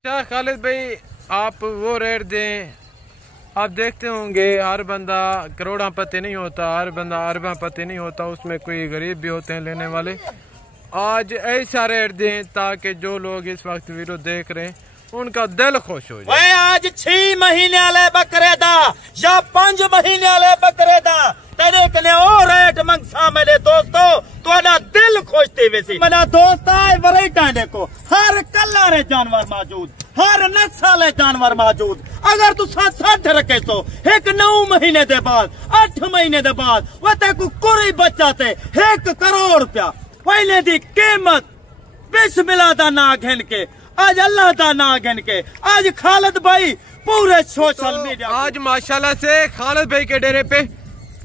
अच्छा खालिद भाई, आप वो रेट दें। आप देखते होंगे हर बंदा करोड़पति नहीं होता, हर बंदा अरबपति नहीं होता, उसमें कोई गरीब भी होते हैं लेने वाले। आज ऐसा रेट दें ताकि जो लोग इस वक्त वीडियो देख रहे हैं उनका दिल खुश हो जाए। आज 6 महीने वाले बकरे दा या 5 महीने वाले बकरे दा तेरे कने ओ रेट मंगसा मेरे दोस्तों, तुम्हारा दिल खुश थी वैसी। मेरा दोस्त आए वराइटा देखो, हर कलर जानवर मौजूद, हर नस्ल जानवर मौजूद। अगर तू साथ रखे तो एक 9 महीने दे बाद 8 महीने दे बाद वो तेको कोई बच्चा ते 1 करोड़ रुपया पहले दी कीमत बिस्मिल्लाह दा ना घिन के, आज अल्लाह दा ना गिन के, आज खालिद भाई पूरे सोशल मीडिया आज माशाल्लाह से खालिद भाई के डेरे पे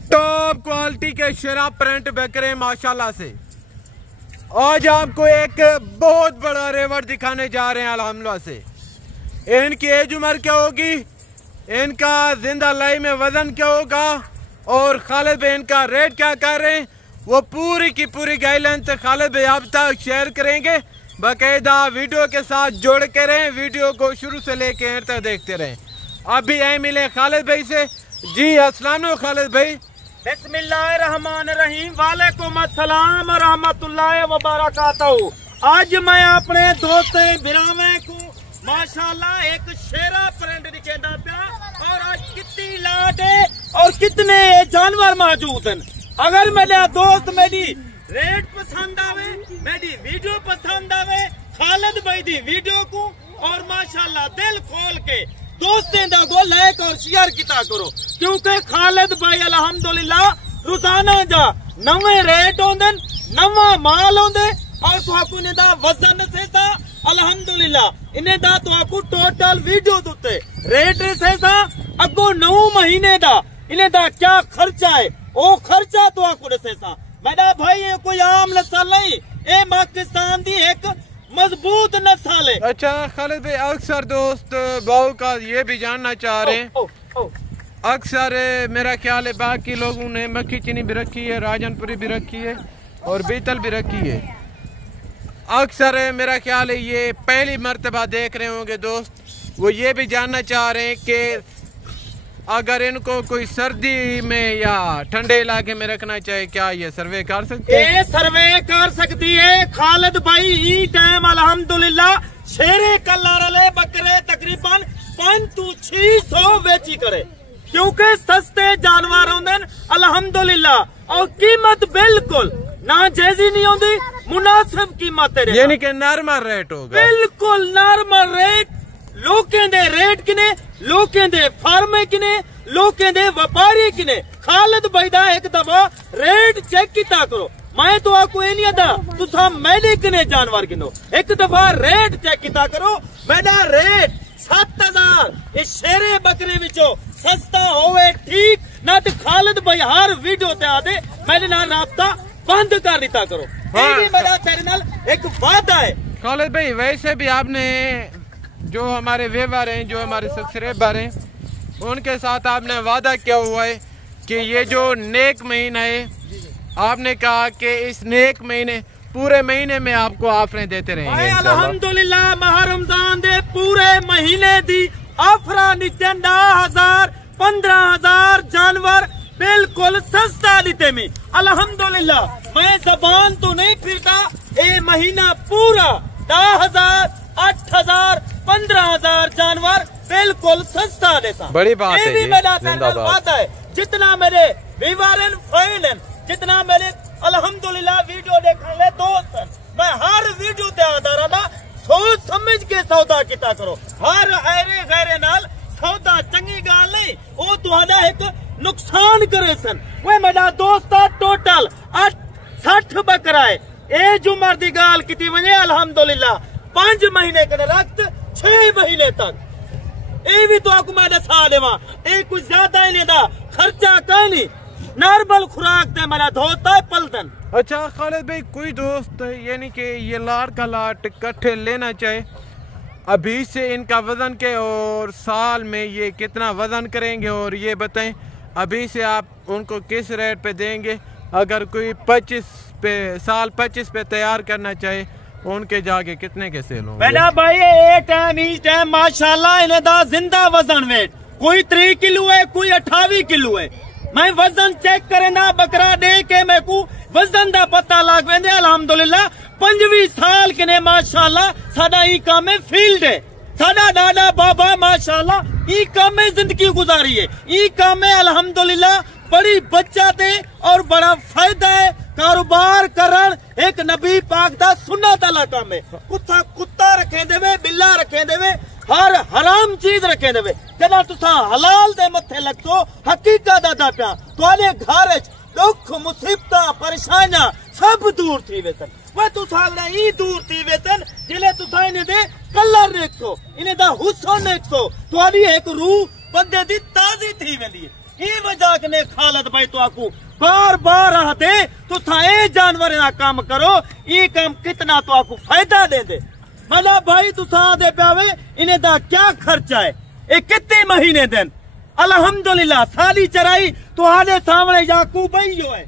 टॉप क्वालिटी के शेरा प्रिंट बकरे माशाल्लाह से। आज आपको एक बहुत बड़ा रेवट दिखाने जा रहे हैं अल्हम्दुलिल्लाह से। इनकी एज उम्र क्या होगी, इनका जिंदा लाई में वजन क्या होगा और खालिद भाई इनका रेट क्या कर रहे हैं, वो पूरी की पूरी गाइडलाइन से खालिद भाई आप तक शेयर करेंगे। बाकायदा वीडियो के साथ जोड़ के रहें, वीडियो को शुरू से लेके एंड तक देखते रहें। अभी आए मिले खालिद भाई से। जी अस्सलाम वालेकुम खालिद भाई। बिस्मिल्लाहिर्रहमानिर्रहीम, वालेकुम अस्सलाम रहमतुल्लाहि व बरकातहू। आज मैं अपने दोस्त बिरावे को माशाल्लाह एक शेरा प्रिंट दिखेंदा पिया और आज कितनी लाट है और कितने जानवर मौजूद हैं। अगर मेरा दोस्त मेरी रेट पसंद आवे, मेरी वीडियो पसंद आवे, खालिद भाई दी वीडियो को और माशाल्लाह दिल खोल के दोस्तें दा को लाइक और शेयर किया करो, क्योंकि खालिद भाई अल्हम्दुलिल्लाह रोजाना जा नवे रेट होंदे, नवा माल होंदे और तुहाकू ने दा वजन से ता अल्हम्दुलिल्लाह इन्हें दा तुहाकू टोटल वीडियो दुते रेट से ता अगो 9 महीने दा इन्हें दा क्या खर्चा है ओ खर्चा तुहाकू दसे सा। मेरा भाई ये कोई आम नस्ल नहीं, ये पाकिस्तान दी एक मजबूत नस्ल है। अच्छा खालिद भाई, अक्सर दोस्त बाऊ का ये भी जानना चाह रहे हैं, अक्सर मेरा ख्याल है बाकी लोगों ने मक्खी चीनी भी रखी है, राजनपुरी भी रखी है और बीतल भी रखी है। अक्सर मेरा ख्याल है ये पहली मर्तबा देख रहे होंगे दोस्त, वो ये भी जानना चाह रहे हैं कि अगर इनको कोई सर्दी में या ठंडे इलाके में रखना चाहिए, क्या ये सर्वे कर सकते हैं? सर्वे कर सकती है खालिद भाई। ई टाइम अल्हम्दुलिल्लाह शेरे कलर बकरे तकरीबन 500-600 बेची करे, क्योंकि सस्ते जानवर होंगे अल्हम्दुलिल्लाह और कीमत बिल्कुल ना जायजी नहीं होती, मुनासिब कीमत है, यानी कि नॉर्मल रेट होगा, बिल्कुल नॉर्मल रेट। लोकें दे रेट किने, लोकें दे फार्मे किने, लोकें दे व्यापारी किने। खालिद भाई दा एक दफा रेट चेक किया करो, मैं तो आपको ये नहीं आता तुसा मैंने किने जानवर किनो, एक दफा रेट चेक किया करो। मेरा रेट 7000 इस शेरे बकरे विचो सस्ता होवे ठीक ना, तो खालिद भाई हर वीडियो ते आदे मेरे नाल राब्ता बंद कर दिता करो। ये मेरा तेरे नाल एक वादा है खालिद भाई। वैसे भी आपने जो हमारे व्यूअर हैं, जो हमारे सब्सक्राइबर हैं, उनके साथ आपने वादा किया हुआ है कि ये जो नेक महीना है, आपने कहा कि इस नेक महीने पूरे महीने में आपको ऑफरें देते रहेंगे। अल्हम्दुलिल्लाह माह रमजान दे पूरे महीने दी ऑफरा नीचे 10,000 15,000 जानवर बिल्कुल सस्ता देते में अल्हम्दुलिल्लाह। मैं जबान तो नहीं फिरता, ये महीना पूरा 10,000 8,000 15,000 जानवर बिल्कुल सस्ता देता। बड़ी बात है, भी मेरा बात है। जितना मेरे विवारन फाइन, जितना मेरे अल्हम्दुलिल्लाह वीडियो देखने दोस्त, मैं हर वीडियो ते आधार ना सोच समझ के सौदा किया करो। हर ऐरे गैरे नाल सौदा चंगी गाल नहीं, वो तुम्हारा एक नुकसान करे सन। वो मेरा दोस्त टोटल 60 बकरा है, एज उम्र दी गाल की वजह अल्हम्दुलिल्लाह 5 महीने के रक्त 6 महीने तक। ये भी तो आपको मैं दसा देवा, ये कुछ ज्यादा ही नहीं था, खर्चा कहीं नहीं, नॉर्मल खुराक दे मेरा धोता है पलटन। अच्छा खालिद भाई, कोई दोस्त यानी कि ये लाट का लाट इकट्ठे लेना चाहे, अभी से इनका वजन के और साल में ये कितना वजन करेंगे और ये बताएं अभी से आप उनको किस रेट पे देंगे। अगर कोई 25 पे तैयार करना चाहे उनके जाके कितने के सेल होंगे? बेटा भाई ये टाइम इस टाइम माशाल्लाह इन्हें दा जिंदा वजन वेट कोई 3 किलो है कोई 28 किलो है। मैं वजन चेक करे ना बकरा दे के मैं को वजन दा पता लग वेंदे अल्हम्दुलिल्लाह 25 साल के ने माशाल्लाह साडा ई काम में फील्ड है। साडा दादा बाबा माशाल्लाह ई काम में जिंदगी गुजारी है। ई काम में अल्हम्दुलिल्लाह बड़ी बचत है और बड़ा फायदा है। कारोबार करन एक नबी पाक दा सुन्नत वाला काम है। कुत्ता रखे देवे बिल्ला रखे देवे हर हराम चीज रखे देवे जदा तुसा हलाल दे मथे लगो हकीकत दा प्या तुहाडे घर दुख मुसीबत परेशानियां सब दूर थी वेसन। वह तुसा ई दूर थी वेसन जिले तुसा इन्हें दे कलर देखो इन्हें दा हुस्न देखो तुहाडी एक रूह बंदे दी ताजी थी वेंदी है। ई वजह ने खालिद भाई तो आकू बार बार आते तुसा ए जानवर ना काम करो ई काम कितना तो आकू फायदा दे दे। मला भाई तुसा दे प्यावे इन्हें दा क्या खर्चा है ए कितने महीने दिन अल्हम्दुलिल्लाह साली चराई तुहाडे सामने याकूब भाई जो है।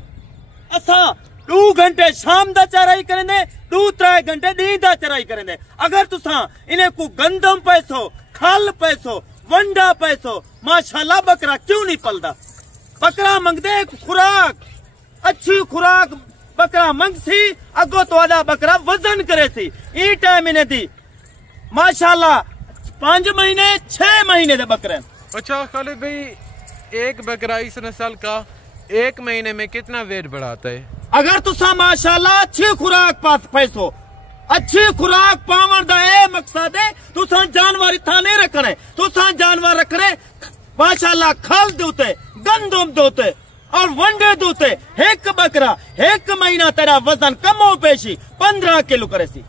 असा 2 घंटे शाम दा चराई करेंदे 2-3 घंटे दी दा चराई करेंदे। अगर तुसा इन्हें को गंदम पैसो खल पैसो वंडा पैसो माशाल्लाह बकरा क्यों नहीं पलदा। बकरा मंगदे खुराक अच्छी खुराक बकरा मंगसी अगो तो बकरा वजन करे सी ई टाइम इन्हें दी माशाल्लाह 5 महीने 6 महीने दे बकरे। अच्छा खालिद भाई एक बकरा इस नस्ल का 1 महीने में कितना वेट बढ़ाता है? अगर तुसा माशाल्लाह अच्छी खुराक पास पैसो अच्छी खुराक पावन दा ए मकसद है तुसा जानवर इतना नहीं रखने तुसा जानवर रखने माशाल्लाह खल दोते गंदम दोते और वंडे दोते एक बकरा 1 महीना तेरा वजन कम हो पेशी 15 किलो करे सी।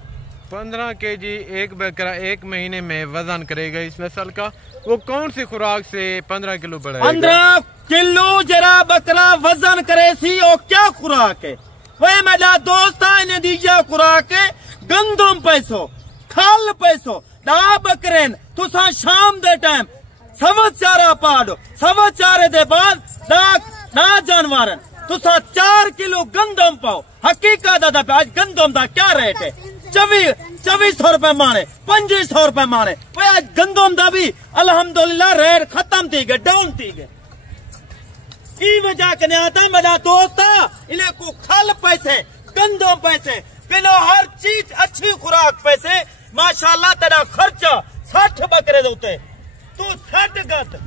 15 केजी एक बकरा 1 महीने में वजन करेगा इस नस्ल का। वो कौन सी खुराक से 15 किलो बढ़ाएगा? 15 किलो जरा बकरा वजन करे सी और क्या खुराक है वह मेरा दोस्त इन्हें दीजिए खुराक है गंदम पैसो खल पैसो दा बकरेन तुसा शाम दे टाइम सवा चारा पाडो सवा चारे दे बाद ना जानवरन तुसा 4 किलो गंदम पाओ। हकीकत दा आज गंदम दा क्या रेट है 2400 रुपए माने 2500 रुपए माने भाई आज गंदम दा भी अल्हम्दुलिल्लाह रेट खत्म थी गए डाउन थी गए। ई वजह के आता मेरा दोस्त इन्हें को खल पैसे गंदम पैसे बिलो हर चीज अच्छी खुराक पैसे माशाल्लाह तेरा खर्चा 60 बकरे दोते तू 60 गत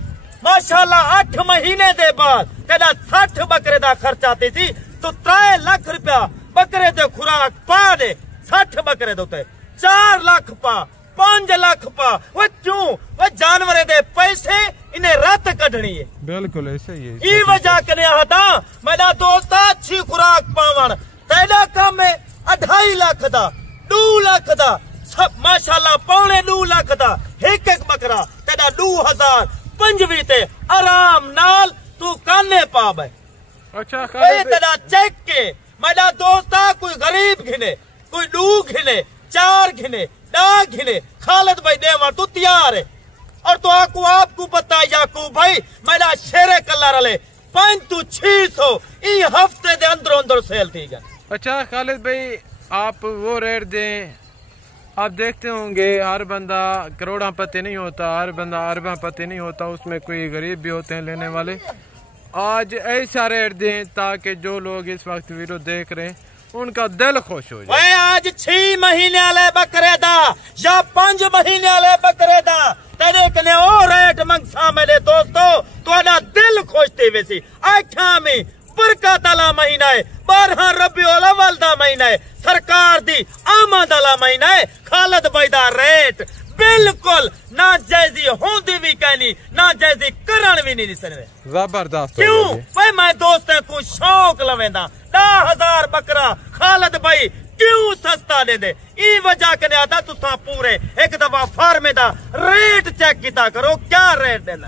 माशाल्लाह 8 महीने दे बाद तेरा 60 बकरे दा खर्चा आती थी तो 3 लाख रुपया बकरे दे खुराक पा दे 60 बकरे दोते 4 लाख पा 5 लाख पा वो क्यों वो जानवर दे पैसे इन्हें रत कढ़नी है। बिल्कुल ऐसे ही है। ई वजह के आता मेरा दोस्त अच्छी खुराक पावन तेरा काम है 2.5 लाख दा 2 लाख दा सब माशाल्लाह 2.25 लाख दा एक बकरा तेरा 2025 ते आराम नाल तू काने पावे। अच्छा तेरा चेक के मेरा दोस्त कोई गरीब घिने कोई 2 घिने 4 घिने 10 घिने खालिद भाई देवा तू तैयार है और तो आपको पता है याकूब भाई मेरा शेरे कलर वाले 500-600 ई हफ्ते दे अंदर सेल थी गया। अच्छा खालिद भाई आप वो रेट दें आप देखते होंगे हर बंदा करोड़पति नहीं होता हर बंदा अरबपति नहीं होता उसमें कोई गरीब भी होते हैं लेने वाले। आज ऐसा रेट दें ताकि जो लोग इस वक्त वीडियो देख रहे हैं उनका दिल खुश हो जाए। आज 6 महीने वाले बकरे दा या 5 महीने वाले बकरे दा तेरे कने ओ रेट मंगसा मेरे दोस्तों तुहाडा दिल खुश थी वैसी आख्या में बरकत वाला महीना है 12 रबीउल अव्वल दा महीना है सरकार दी आमद वाला महीना है। खालिद भाई दा रेट बिल्कुल ना जैसी होंदी भी कहनी ना जैसी करण भी नहीं सकते जबरदस्त। क्यों भाई मैं दोस्त को शौक लवेंदा 10,000 बकरा खालिद भाई क्यों सस्ता दे दे ई वजह के आता तुसा पूरे एक दफा फार्मे दा रेट चेक किया करो क्या रेट देना।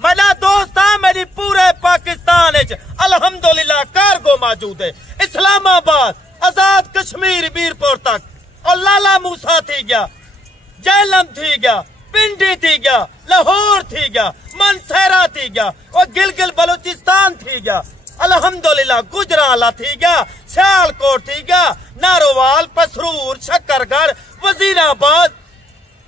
मेरा दोस्त मेरी पूरे पाकिस्तान अल्हम्दुलिल्लाह कार्गो मौजूद है इस्लामाबाद आजाद कश्मीर मीरपुर तक और लाला मूसा थी गया जेलम थी गया पिंडी थी गया लाहौर थी गया मनसेरा थी गया और गिलगिल बलूचिस्तान थी गया अल्हम्दुलिल्लाह गुजराला थी गया, सियालकोट थी गया, नारोवाल, पसरूर, शकरगढ़, वजीराबाद,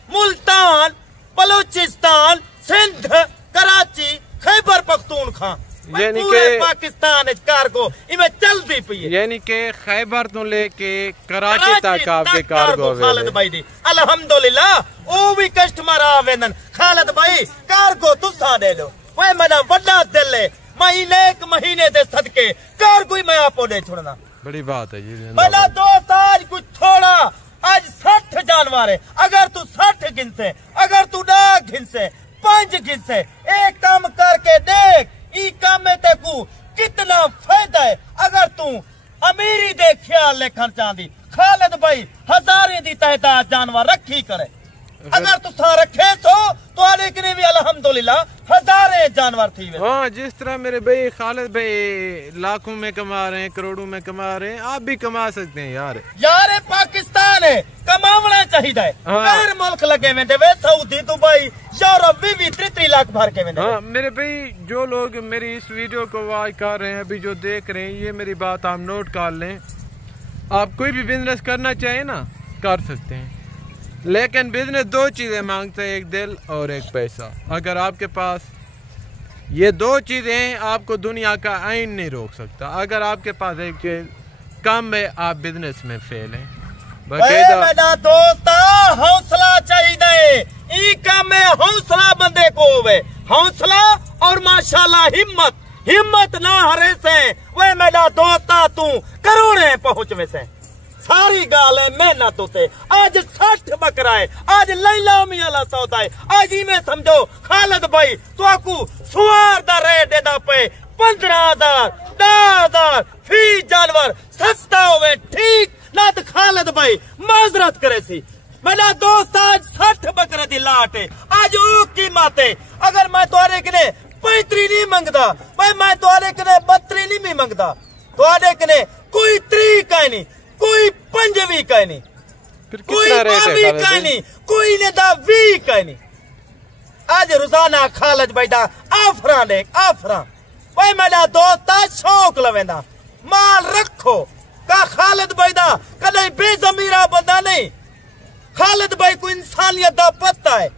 मुल्तान, बलूचिस्तान, सिंध, कराची, खैबर पख्तूनख्वा, यानी पूरे के पाकिस्तान कार्गो इमें चलती पई है। यानी के खैबर तो लेके कराची तक आपके कार्गो खालिद भाई दी अल्हम्दुलिल्लाह ओ भी कस्टमर आवेंदन। खालिद भाई कार्गो तुसा दे लो, ओए मेरा बड़ा दिल है, महीने एक महीने दे सदके कार्गो ही मैं आपको दे छोड़ना। बड़ी बात है जी। मेरा दोस्त आज कुछ थोड़ा, आज 60 जानवर है, अगर तू 60 गिनसे, अगर तू 10 गिनसे, 5 गिनसे, एक काम करके देख ई काम में तेकू कितना फायदा है। अगर तू अमीरी दे ख्याल लेखन चाहती, खालिद भाई हजारे दी तादाद जानवर रखी करे, अगर तू सा रखे तो लेकिन भी अल्हम्दुलिल्लाह हजारे जानवर थी वे। हाँ, जिस तरह मेरे भाई खालिद भाई लाखों में कमा रहे हैं, करोड़ों में कमा रहे हैं, आप भी कमा सकते हैं यार। यार पाकिस्तान है, कमावना चाहिए। हाँ। हर मुल्क लगे में देवे, सऊदी, दुबई, यूरोप 20-30 लाख भर के में। हाँ मेरे भाई, जो लोग मेरी इस वीडियो को वॉच कर रहे हैं, अभी जो देख रहे हैं, ये मेरी बात आप नोट कर लें। आप कोई भी बिजनेस करना चाहे ना, कर सकते हैं, लेकिन बिजनेस दो चीजें मांगते हैं, एक दिल और एक पैसा। अगर आपके पास ये दो चीजें, आपको दुनिया का आइन नहीं रोक सकता। अगर आपके पास एक चीज कम है, आप बिजनेस में फेल हैं। मेरा दोस्त हौसला चाहिए, ई काम में हौसला बंदे को होवे, हौसला और माशाल्लाह हिम्मत ना हरे से वे मेरा दोस्त तू करोड़े पहुंचवे से। सारी गाल है मेहनत होते। आज 60 बकरा है, आज लैला मियाला सौदा है, आज ही में समझो खालिद भाई तो आपको सुवार दा रेट देना पे 15,000 10,000 फी जानवर सस्ता होवे, ठीक ना तो खालिद भाई माजरत करे सी। मेरा दोस्त आज 60 बकरे दी लाट है, आज वो कीमत है। अगर मैं तुम्हारे कने 35 नहीं मंगदा भाई, मैं तुम्हारे कने 32 नहीं मंगदा, तुम्हारे कने कोई 3 का नहीं, कोई 5 का नहीं, कोई 12 का नहीं, कोई ने दा 20 का नहीं। आज रोजाना खालिद भाई दा आफरा ने आफरा भाई मेरा दोस्त शौक लवेंदा, माल रखो का खालिद भाई दा कदे बेजमीरा बंदा नहीं। खालिद भाई को इंसानियत दा पता है,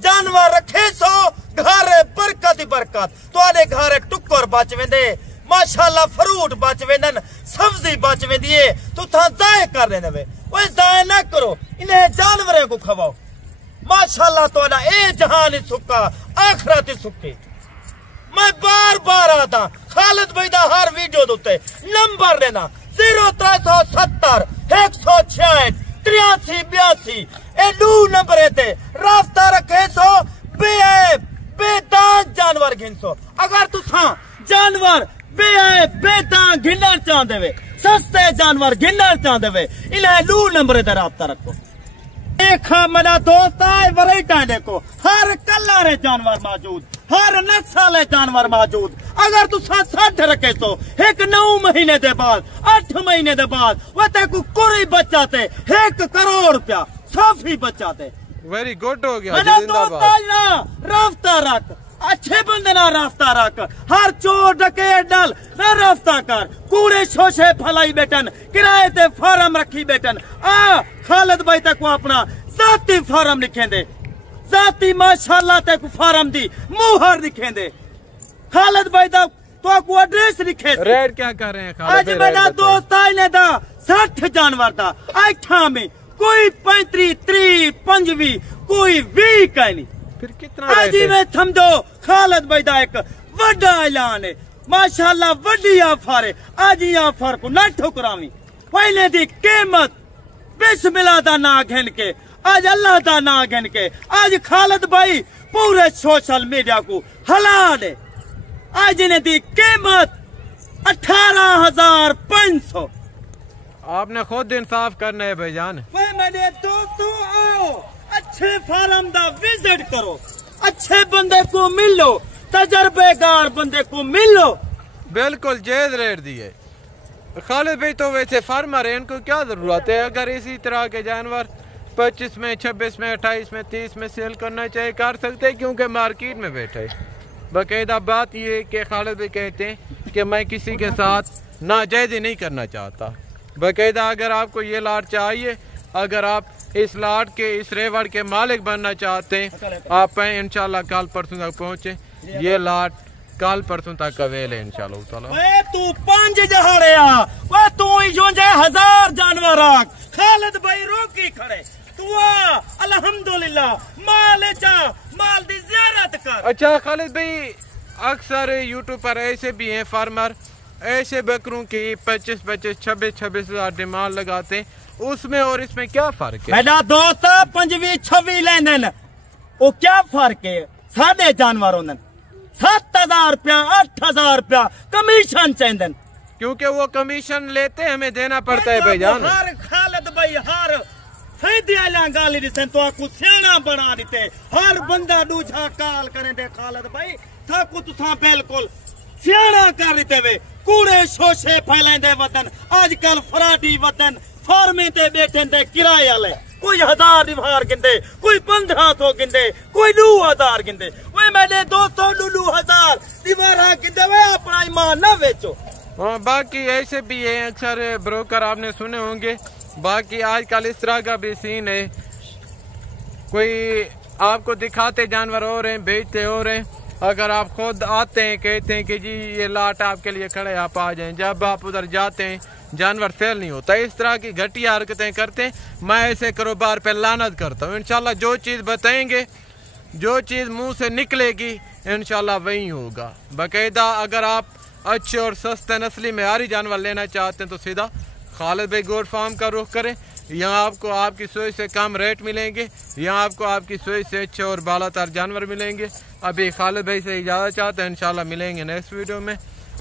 जानवर रखे सो घर बरकत ही बरकत, तुआरे घर टुकर बच वेंदे, माशाल्लाह फ्रूट बच वेंदन, सब्जी बच वेंदी है, तू था जाय कर देने वे, ओए जाय ना करो, इन्हें जानवरों को खवाओ। माशाल्लाह तुआरा ए जहान ही सुक्का, आखिरत ही सुक्की। मैं बार बार आता खालिद भाई दा हर वीडियो दोते नंबर देना 0370 166 83 82 ए दू नंबर है, रास्ता रखे सो बेदाग जानवर घिनसो। अगर तू जानवर बेदाग घिनना चाहते वे, सस्ते जानवर घिनना चाहते वे, इन्हें लू नंबर का रास्ता रखो। देखा मेरा दोस्त आए वराइटा देखो, हर कलर जानवर मौजूद, हर नस्ल जानवर मौजूद। अगर तू 60 रखे तो एक 9 महीने के बाद 8 महीने के बाद वह तेको कोई बचाते 1 करोड़ रुपया साफी बचाते। वेरी गुड हो गया। मेरा दोस्त ना रास्ता रख, अच्छे बंदे ना रास्ता रख, हर चोर डकैत डल ना रास्ता कर, कूड़े शोशे फलाई बेटन, किराए ते फार्म रखी बेटन। आ खालिद भाई तक अपना जाती फार्म लिखे दे, जाती माशाल्लाह तक फार्म दी मुहर लिखे दे। खालिद भाई तक तो एड्रेस लिखे। रेट क्या कर रहे हैं आज मेरा दोस्त आने दा 60 जानवर दा आठा में कोई 35 30 25 कोई 20 का नहीं। फिर कितना आज ही में समझो खालिद भाई दा एक बड़ा ऐलान है, माशाल्लाह वड्डी ऑफर है। आज ही ऑफर को ना ठुकरावी, पहले दी कीमत बिस्मिल्लाह दा ना घिन के, आज अल्लाह दा ना घिन के, आज खालिद भाई पूरे सोशल मीडिया को हिला दे। आज इन्हें दी कीमत 18,500। आपने खुद इंसाफ करना है भाईजान। मेरे दोस्तों आओ, अच्छे फार्म दा विजिट करो, अच्छे बंदे को मिलो, तजर्बेकार बंदे को मिलो। बिल्कुल जायज रेट दिए। खालिद भाई तो वैसे फार्मर है, इनको क्या जरूरत है? अगर इसी तरह के जानवर 25 में 26 में 28 में 30 में सेल करना चाहिए, कर सकते हैं, क्योंकि मार्केट में बैठे। बाकायदा बात यह है कि खालिद भाई कहते हैं कि मैं किसी के साथ नाजायज़ी नहीं करना चाहता। बाकायदा अगर आपको ये लाट चाहिए, अगर आप इस लाट के, इस रेवड़ के मालिक बनना चाहते हैं, आप इंशाल्लाह कल परसों तक पहुँचे। ये लाट कल परसों तक अवेल है इंशाल्लाह ताला। तू 5 जहाड़िया तू हजार जानवर खालिद भाई रोकी खड़े तू अल्हम्दुलिल्लाह माल जा माल दी ज़ियारत कर। अच्छा खालिद भाई, अक्सर यूट्यूब पर ऐसे भी हैं फार्मर, ऐसे बकरों की 25-25, 26-26 हजार डिमांड लगाते हैं, उसमें और इसमें क्या फर्क है? मेरा दोस्त 25-26 लेने वो क्या फर्क है? सादे जानवरों ने 7,000 रुपया 8,000 रुपया कमीशन चाहिए, क्योंकि वो कमीशन लेते हैं, हमें देना पड़ता है भाईजान। हर खालिद भाई हर गाली दिसे तो आपको सियाना बना देते, हर बंदा दूजा काल करें दे खालिद भाई थाकू तुसा बिल्कुल सियाना कर देते वे। कूड़े शोशे फैलाइंदे वतन, आजकल फराडी वतन फार्मे ते बैठे दे किराए वाले, कोई 1000 दिवार गिंदे, कोई 1500 गिंदे, कोई 2000 गिंदे। वे मेरे दोस्तों 2000 दीवार गिंदे वे अपना ईमान ना बेचो। हाँ, बाकी ऐसे भी है अक्सर ब्रोकर आपने सुने होंगे। बाकी आजकल इस तरह का भी सीन है, कोई आपको दिखाते जानवर हो रहे हैं, बेचते हो रहे हैं, अगर आप खुद आते हैं कहते हैं कि जी ये लाट आपके लिए खड़े, आप आ जाएं, जब आप उधर जाते हैं जानवर सेल नहीं होता। इस तरह की घटिया हरकतें करते हैं। मैं ऐसे कारोबार पे लानत करता हूँ। इंशाल्लाह जो चीज़ बताएंगे, जो चीज़ मुंह से निकलेगी इंशाल्लाह वही होगा। बाकायदा अगर आप अच्छे और सस्ते नस्ली मेयारी जानवर लेना चाहते हैं तो सीधा खालिद भाई गोट फार्म का रुख करें। यहाँ आपको आपकी सोच से कम रेट मिलेंगे, यहाँ आपको आपकी सोच से अच्छे और बालातर जानवर मिलेंगे। अभी खालिद भाई से इजाज़त चाहते हैं, इंशाल्लाह मिलेंगे नेक्स्ट वीडियो में।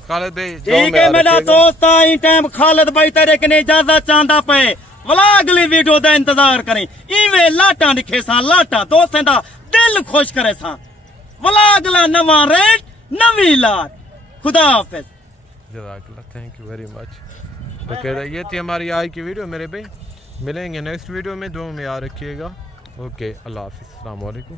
खालिद भाई ठीक है मेरा दोस्त, आई टाइम खालिद भाई तेरे कने इजाजत चाहता पे, वाला अगली वीडियो का इंतजार करें। इवे लाटा दिखे सा, लाटा दोस्तें दा दिल खुश करे सा, वाला अगला नवा रेट नवी लाट। खुदा हाफिज, जज़ाकल्लाह, थैंक यू वेरी मच। तो ये थी हमारी आज की वीडियो मेरे भाई, मिलेंगे नेक्स्ट वीडियो में, दुआ में याद रखिएगा। ओके, अल्लाह हाफिज़, अस्सलाम वालेकुम।